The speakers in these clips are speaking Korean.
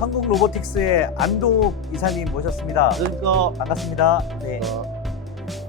한국 로보틱스의 안동욱 이사님 모셨습니다. 그러니까 반갑습니다. 네.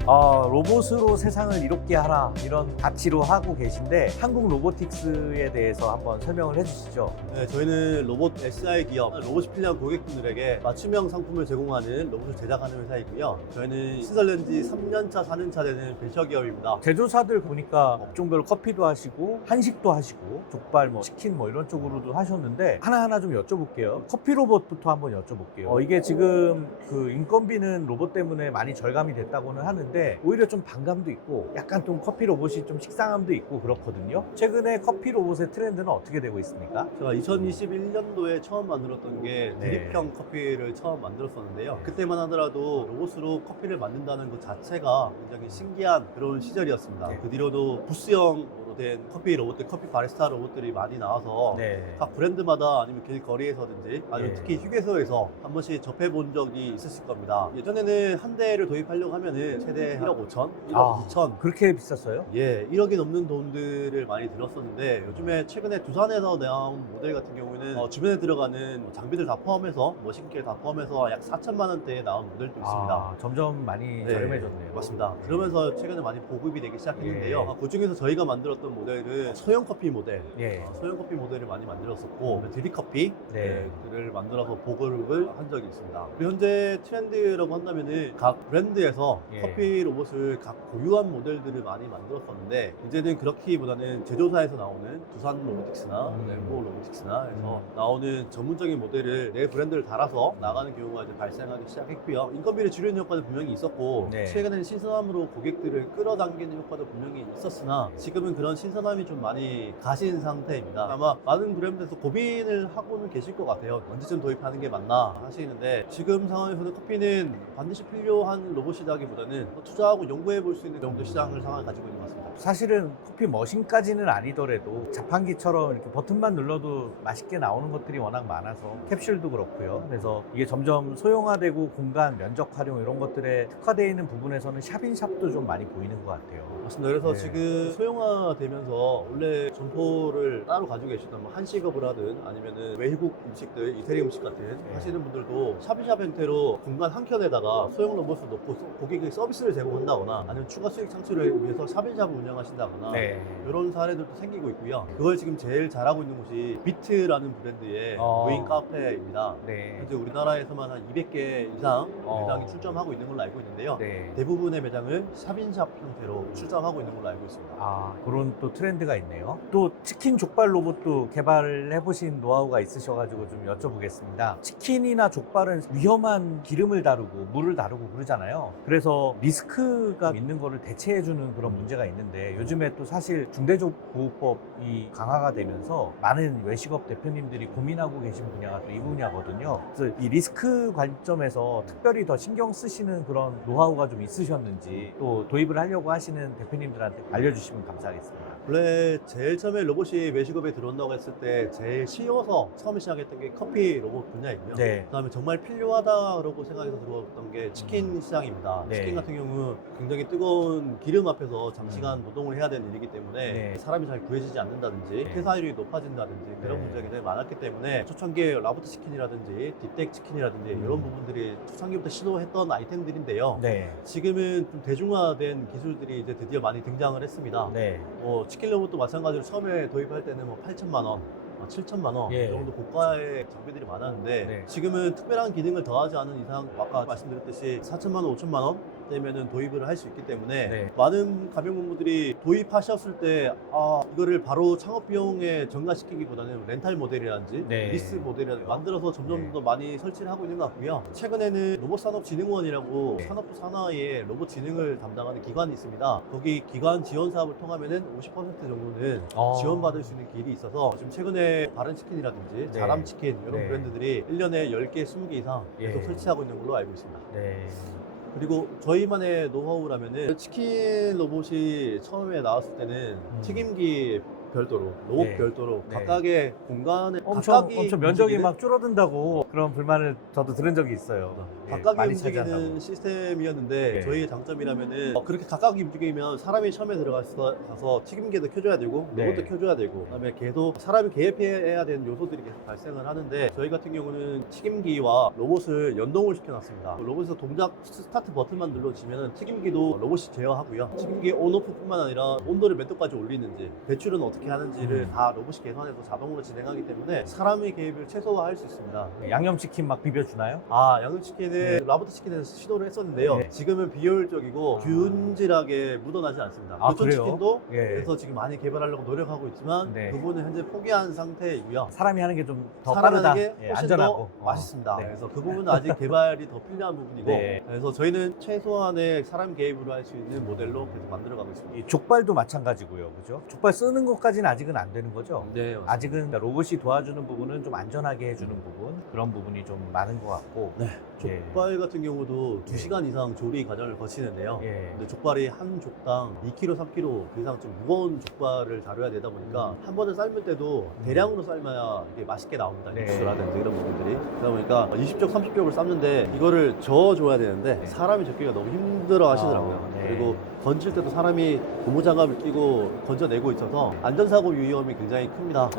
로봇으로 세상을 이롭게 하라 이런 가치로 하고 계신데 한국 로보틱스에 대해서 한번 설명을 해주시죠. 네, 저희는 로봇 SI 기업, 로봇이 필요한 고객분들에게 맞춤형 상품을 제공하는 로봇을 제작하는 회사이고요. 저희는 신설된 지 3년차, 4년차 되는 벤처기업입니다. 제조사들 보니까 업종별로 커피도 하시고 한식도 하시고 족발, 뭐 치킨 뭐 이런 쪽으로도 하셨는데 하나하나 좀 여쭤볼게요. 커피 로봇부터 한번 여쭤볼게요. 이게 지금 그 인건비는 로봇 때문에 많이 절감이 됐다고는 하는데 오히려 좀 반감도 있고 약간 좀 커피 로봇이 좀 식상함도 있고 그렇거든요. 최근에 커피 로봇의 트렌드는 어떻게 되고 있습니까? 제가 2021년도에 처음 만들었던 게 네. 드립형 커피를 처음 만들었었는데요. 그때만 하더라도 로봇으로 커피를 만든다는 것 자체가 굉장히 신기한 그런 시절이었습니다. 네. 그 뒤로도 부스형으로 된 커피 로봇들, 커피 바리스타 로봇들이 많이 나와서 네. 각 브랜드마다 아니면 길거리에서든지 아니면 예. 특히 휴게소에서 한 번씩 접해본 적이 있으실 겁니다. 예전에는 한 대를 도입하려고 하면은 최대 1억 5천, 1억 2천 그렇게 비쌌어요? 예, 1억이 넘는 돈들을 많이 들었었는데 요즘에 최근에 두산에서 나온 모델 같은 경우에는 주변에 들어가는 장비들 다 포함해서 머신기를 다 포함해서 약 4천만 원대에 나온 모델도 있습니다. 점점 많이 네, 저렴해졌네요. 맞습니다. 네. 그러면서 최근에 많이 보급이 되기 시작했는데요. 예. 그 중에서 저희가 만들었던 모델은 소형 커피 모델, 예. 소형 커피 모델을 많이 만들었었고 드립 커피 네. 를 만들어서 보급을 한 적이 있습니다. 그리고 현재 트렌드라고 한다면은 각 브랜드에서 예. 커피 로봇을 각 고유한 모델들을 많이 만들었었는데 이제는 그렇기보다는 제조사에서 나오는 두산 로보틱스나 램보 로보틱스나 해서 나오는 전문적인 모델을 내 브랜드를 달아서 나가는 경우가 이제 발생하기 시작했고요. 인건비를 줄이는 효과도 분명히 있었고 네. 최근에는 신선함으로 고객들을 끌어당기는 효과도 분명히 있었으나 지금은 그런 신선함이 좀 많이 가신 상태입니다. 아마 많은 브랜드에서 고민을 하고는 계실 것 같아요. 언제쯤 도입하는 게 맞나 하시는데 지금 상황에서는 커피는 반드시 필요한 로봇이라기보다는 투자하고 연구해 볼 수 있는 정도 시장을 상황을 가지고 있는 것 같습니다. 사실은 커피 머신까지는 아니더라도 자판기처럼 이렇게 버튼만 눌러도 맛있게 나오는 것들이 워낙 많아서 캡슐도 그렇고요. 그래서 이게 점점 소형화되고 공간, 면적 활용 이런 것들에 특화되어 있는 부분에서는 샵인샵도 좀 많이 보이는 것 같아요. 맞습니다. 그래서 네. 지금 소형화되면서 원래 점포를 따로 가지고 계시던 뭐 한식업을 하든 아니면은 외국 음식들, 이태리 음식 같은 네. 하시는 분들도 샵인샵 형태로 공간 한 켠에다가 소형 로봇을 놓고 고객에게 서비스를 제공한다거나 아니면 추가 수익 창출을 위해서 샵인샵을 운영하신다거나 네. 이런 사례들도 생기고 있고요. 그걸 지금 제일 잘하고 있는 곳이 비트라는 브랜드의 무인 카페입니다. 네. 현재 우리나라에서만 한 200개 이상 어. 매장이 출점하고 있는 걸로 알고 있는데요. 네. 대부분의 매장은 샵인샵 형태로 출점하고 있는 걸로 알고 있습니다. 그런 또 트렌드가 있네요. 또 치킨 족발 로봇도 개발을 해보신 노하우가 있으셔가지고 좀 여쭤보겠습니다. 치킨이나 족발은 위험한 기름을 다루고 물을 다루고 그러잖아요. 그래서 리스크가 있는 거를 대체해주는 그런 문제가 있는데 요즘에 또 사실 중대재보호법이 강화가 되면서 많은 외식업 대표님들이 고민하고 계신 분야가 또 이 분야거든요. 그래서 이 리스크 관점에서 특별히 더 신경 쓰시는 그런 노하우가 좀 있으셨는지 또 도입을 하려고 하시는 대표님들한테 알려주시면 감사하겠습니다. 원래 제일 처음에 로봇이 외식업에 들어온다고 했을 때 제일 쉬워서 처음에 시작했던 게 커피 로봇 분야이고요. 네. 그다음에 정말 필요하다고 생각해서 들어왔던 게 치킨 시장입니다. 네. 치킨 같은 경우 굉장히 뜨거운 기름 앞에서 장시간 노동을 해야 되는 일이기 때문에 네. 사람이 잘 구해지지 않는다든지 네. 퇴사율이 높아진다든지 그런 네. 문제가 굉장히 많았기 때문에 초창기에 라부트 치킨이라든지 딥덱 치킨이라든지 이런 부분들이 초창기부터 시도했던 아이템들인데요. 네. 지금은 좀 대중화된 기술들이 이제 드디어 많이 등장을 했습니다. 네. 치킨 로봇도 마찬가지로 처음에 도입할 때는 뭐 8천만 원, 7천만 원 예. 이 정도 고가의 장비들이 많았는데 네. 지금은 특별한 기능을 더하지 않은 이상 아까 말씀드렸듯이 4천만 원, 5천만 원 되면은 도입을 할 수 있기 때문에 네. 많은 가맹분들이 도입하셨을 때 이거를 바로 창업 비용에 전가시키기보다는 렌탈 모델이라든지 네. 리스 모델이라든지 만들어서 점점 네. 더 많이 설치를 하고 있는 것 같고요. 최근에는 로봇산업진흥원이라고 네. 산업부 산하에 로봇 진흥을 담당하는 기관이 있습니다. 거기 기관 지원 사업을 통하면은 50% 정도는 지원받을 수 있는 길이 있어서 지금 최근에 바른치킨이라든지 네. 자람치킨 이런 네. 브랜드들이 1년에 10개, 20개 이상 계속 예. 설치하고 있는 걸로 알고 있습니다. 네. 그리고 저희만의 노하우라면은 치킨 로봇이 처음에 나왔을 때는 튀김기 별도로, 로봇 네. 별도로 네. 각각의 공간에 엄청 각각이 면적이 움직이는- 막 줄어든다고 그런 불만을 저도 들은 적이 있어요. 예, 각각이 많이 움직이는 차지한다고. 시스템이었는데 네. 저희의 장점이라면은 그렇게 각각이 움직이면 사람이 처음에 가서 튀김기도 켜줘야 되고 네. 로봇도 켜줘야 되고 그다음에 계속 사람이 개입해야 되는 요소들이 계속 발생을 하는데 저희 같은 경우는 튀김기와 로봇을 연동을 시켜놨습니다. 로봇에서 동작 스타트 버튼만 눌러주면 튀김기도 로봇이 제어하고요. 튀김기 온오프뿐만 아니라 온도를 몇 도까지 올리는지 배출은 어떻게 하는지를 다 로봇이 계산해서 자동으로 진행하기 때문에 사람의 개입을 최소화할 수 있습니다. 양념치킨 막 비벼주나요? 양념치킨은 라부터 치킨에서 시도를 했었는데요. 네. 지금은 비효율적이고 균질하게 묻어나지 않습니다. 아, 교촌 그래요? 치킨도 예. 그래서 지금 많이 개발하려고 노력하고 있지만 네. 그분은 현재 포기한 상태이고요. 사람이 하는 게 좀 더 사람이 빠르다. 하는 게 예, 훨씬 안전하고 더 맛있습니다. 네. 그래서 그 부분은 아직 개발이 더 필요한 부분이고 네. 그래서 저희는 최소한의 사람 개입으로 할 수 있는 모델로 계속 만들어가고 있습니다. 이 족발도 마찬가지고요, 그죠? 족발 쓰는 것까지는 아직은 안 되는 거죠? 네, 맞습니다. 아직은 로봇이 도와주는 부분은 좀 안전하게 해주는 부분 그런 부분이 좀 많은 것 같고. 네. 예. 족발 같은 경우도 네. 2시간 이상 조리 과정을 거치는데요. 예. 근데 족발이 한 족당 2kg, 3kg 그 이상 좀 무거운 족발을 다뤄야 되다 보니까 한 번에 삶을 때도 대량으로 삶아야 이게 맛있게 나옵니다. 네. 육수라든지 이런 부분들이. 그러다 보니까 20쪽, 30쪽을 삶는데 이거를 저어줘야 되는데 네. 사람이 적기가 너무 힘들어 하시더라고요. 아, 네. 그리고 건질 때도 사람이 고무장갑을 끼고 건져내고 있어서 안전사고 위험이 굉장히 큽니다. 네,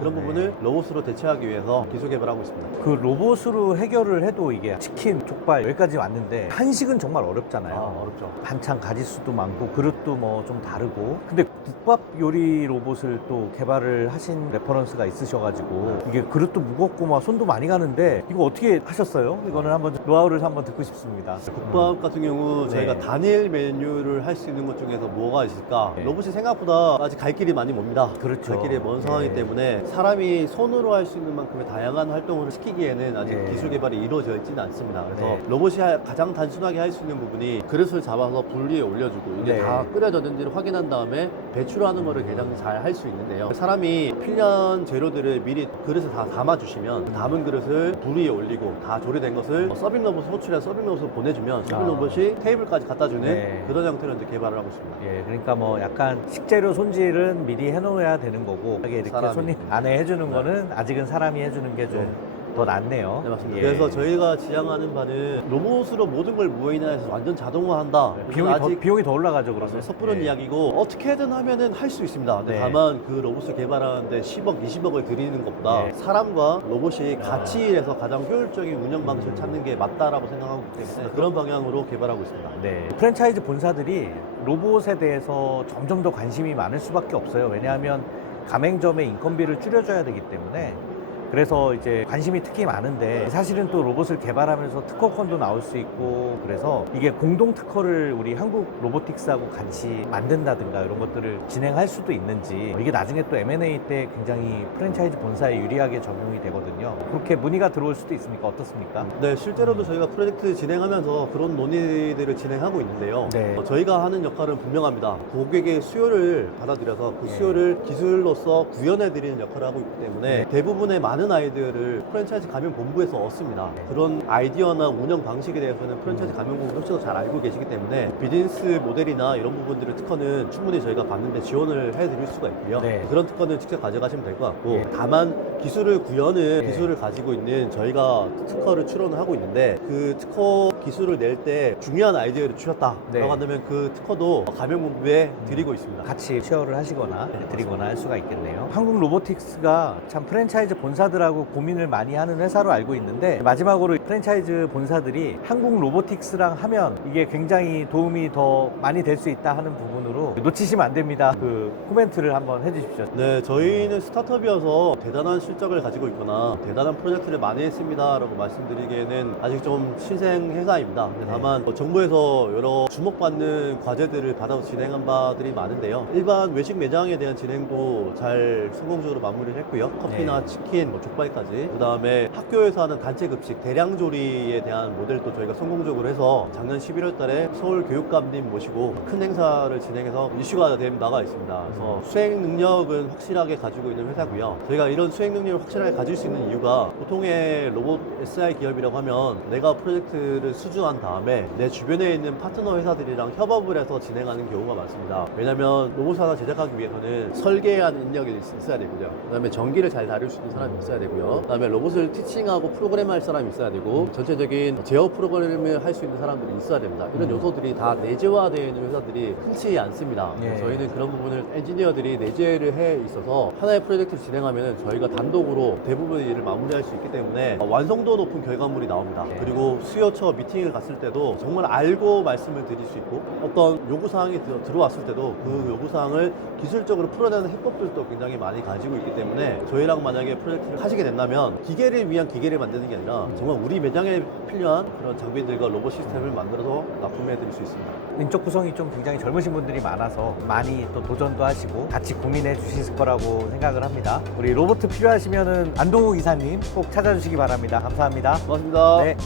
그런 네. 부분을 로봇으로 대체하기 위해서 기술 개발하고 있습니다. 그 로봇으로 해결을 해도 이게 치킨, 족발 여기까지 왔는데 한식은 정말 어렵잖아요. 어렵죠. 반찬 가짓수도 많고 그릇도 뭐 좀 다르고 근데 국밥 요리 로봇을 또 개발을 하신 레퍼런스가 있으셔가지고 이게 그릇도 무겁고 막 손도 많이 가는데 이거 어떻게 하셨어요? 이거는 한번 노하우를 한번 듣고 싶습니다. 국밥 같은 경우 저희가 네. 단일 메뉴를 할 수 있는 것 중에서 뭐가 있을까? 네. 로봇이 생각보다 아직 갈 길이 많이 멉니다. 그렇죠. 갈 길이 먼 상황이기 네. 때문에 사람이 손으로 할 수 있는 만큼의 다양한 활동을 시키기에는 아직 네. 기술 개발이 이루어져 있지는 않습니다. 그래서 네. 로봇이 가장 단순하게 할 수 있는 부분이 그릇을 잡아서 불 위에 올려주고 이게 네. 다 끓여졌는지를 확인한 다음에 배출하는 거를 가장 잘 할 수 있는데요. 사람이 필요한 재료들을 미리 그릇에 다 담아주시면 담은 그릇을 불 위에 올리고 다 조리된 것을 서빙 로봇을 호출해서 서빙 로봇을 보내주면 서빙 아. 로봇이 테이블까지 갖다 주는 네. 그런 형태로 이제 개발을 하고 있습니다. 예, 그러니까 뭐 약간 식재료 손질은 미리 해놓아야 되는 거고 이렇게 사람이. 손님 안에 해주는 네. 거는 아직은 사람이 해주는 게 좀 더 낫네요. 네, 맞습니다. 예. 그래서 저희가 지향하는 바는 로봇으로 모든 걸 모인해서 완전 자동화한다. 네, 이건 비용이 더 올라가죠, 그러면. 섣부른 예. 이야기고 어떻게든 하면은 할 수 있습니다. 근데 네. 다만 그 로봇을 개발하는데 10억, 20억을 들이는 것보다 네. 사람과 로봇이 아. 같이 일해서 가장 효율적인 운영 방식을 찾는 게 맞다라고 생각하고 있기 때문에 그런 방향으로 개발하고 있습니다. 네. 프랜차이즈 본사들이 로봇에 대해서 점점 더 관심이 많을 수밖에 없어요. 왜냐하면 가맹점의 인건비를 줄여줘야 되기 때문에. 그래서 이제 관심이 특히 많은데 사실은 또 로봇을 개발하면서 특허권도 나올 수 있고 그래서 이게 공동 특허를 우리 한국 로보틱스하고 같이 만든다든가 이런 것들을 진행할 수도 있는지 이게 나중에 또 M&A 때 굉장히 프랜차이즈 본사에 유리하게 적용이 되거든요. 그렇게 문의가 들어올 수도 있습니까? 어떻습니까? 네, 실제로도 저희가 프로젝트 진행하면서 그런 논의들을 진행하고 있는데요. 네. 저희가 하는 역할은 분명합니다. 고객의 수요를 받아들여서 그 네. 수요를 기술로서 구현해드리는 역할을 하고 있기 때문에 네. 대부분의 많은 아이디어를 프랜차이즈 가맹본부에서 얻습니다. 네. 그런 아이디어나 운영 방식에 대해서는 프랜차이즈 가맹본부 훨씬 더 잘 알고 계시기 때문에 비즈니스 모델이나 이런 부분들의 특허는 충분히 저희가 받는데 지원을 해드릴 수가 있고요. 네. 그런 특허는 직접 가져가시면 될 것 같고 네. 다만 기술을 구현은 네. 기술을 가지고 있는 저희가 특허를 출원을 하고 있는데 그 특허 기술을 낼 때 중요한 아이디어를 주셨다 네. 라고 한다면 그 특허도 가맹본부에 드리고 있습니다. 같이 쉐어를 하시거나 드리거나 할 수가 있겠네요. 한국 로보틱스가 참 프랜차이즈 본사들하고 고민을 많이 하는 회사로 알고 있는데 마지막으로 프랜차이즈 본사들이 한국 로보틱스랑 하면 이게 굉장히 도움이 더 많이 될 수 있다 하는 부분으로 놓치시면 안 됩니다. 그 코멘트를 한번 해주십시오. 네, 저희는 스타트업이어서 대단한 실적을 가지고 있거나 대단한 프로젝트를 많이 했습니다 라고 말씀드리기에는 아직 좀 신생 회사입니다. 근데 다만 정부에서 여러 주목받는 과제들을 받아서 진행한 바들이 많은데요. 일반 외식 매장에 대한 진행도 잘 성공적으로 마무리를 했고요. 커피나 네. 치킨, 뭐 족발까지, 그 다음에 학교에서 하는 단체 급식 대량 조리에 대한 모델도 저희가 성공적으로 해서 작년 11월 달에 서울 교육감님 모시고 큰 행사를 진행해서 이슈가 된 바가 있습니다. 그래서 수행 능력은 확실하게 가지고 있는 회사고요. 저희가 이런 수행 능력을 확실하게 가질 수 있는 이유가, 보통의 로봇 SI 기업이라고 하면 내가 프로젝트를 수주한 다음에 내 주변에 있는 파트너 회사들이랑 협업을 해서 진행하는 경우가 많습니다. 왜냐하면 로봇 하나 제작하기 위해서는 설계하는 인력이 있어야 되고요. 그 다음에 전기를 잘 다룰 수 있는 사람이 있어야 되고요. 그 다음에 로봇을 티칭하고 프로그램할 사람이 있어야 되고, 전체적인 제어 프로그램을 할 수 있는 사람들이 있어야 됩니다. 이런 요소들이 다 내재화되어 있는 회사들이 흔치 않습니다. 예. 저희는 그런 부분을 엔지니어들이 내재를 해 있어서 하나의 프로젝트를 진행하면 저희가 단독으로 대부분의 일을 마무리할 수 있기 때문에 완성도 높은 결과물이 나옵니다. 예. 그리고 수요처 미팅을 갔을 때도 정말 알고 말씀을 드릴 수 있고, 어떤 요구사항이 들어왔을 때도 그 요구사항을 기술적으로 풀어내는 해법들도 굉장히 많이 가지고 있기 때문에, 저희랑 만약에 프로젝트를 하시게 된다면 기계를 위한 기계를 만드는 게 아니라 정말 우리 매장에 필요한 그런 장비들과 로봇 시스템을 만들어서 납품해 드릴 수 있습니다. 인적 구성이 좀 굉장히 젊으신 분들이 많아서 많이 또 도전도 하시고 같이 고민해 주실 거라고 생각을 합니다. 우리 로봇 필요하시면은 안동욱 이사님 꼭 찾아주시기 바랍니다. 감사합니다. 고맙습니다. 네.